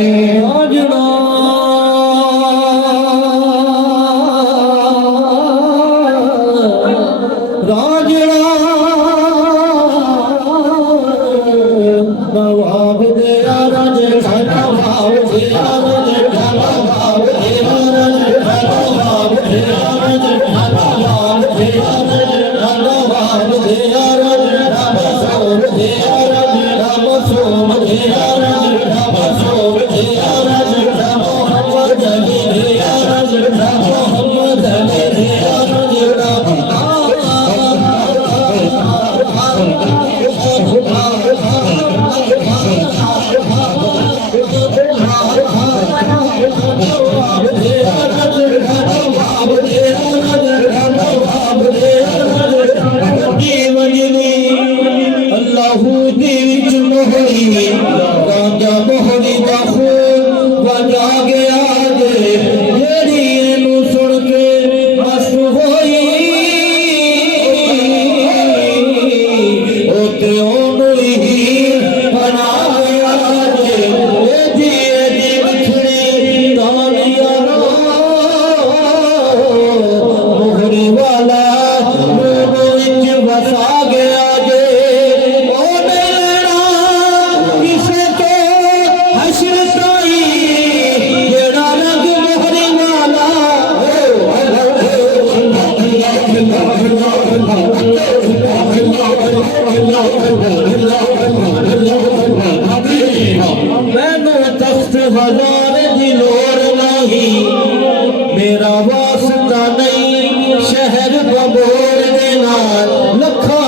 ने राजना राजना नवाब दिया रज नवाब दिया रज नवाब दिया रज नवाब दिया रज नवाब दिया रज नवाब दिया रज नवाब दिया रज नवाब दिया रज नवाब दिया रज मोहम्मद अली दिया रज मोहम्मद अली दिया रज मैनू तख्त हजार दी लोड़ नहीं मेरा वास्ता नहीं शहर बबोर दे नाल लखा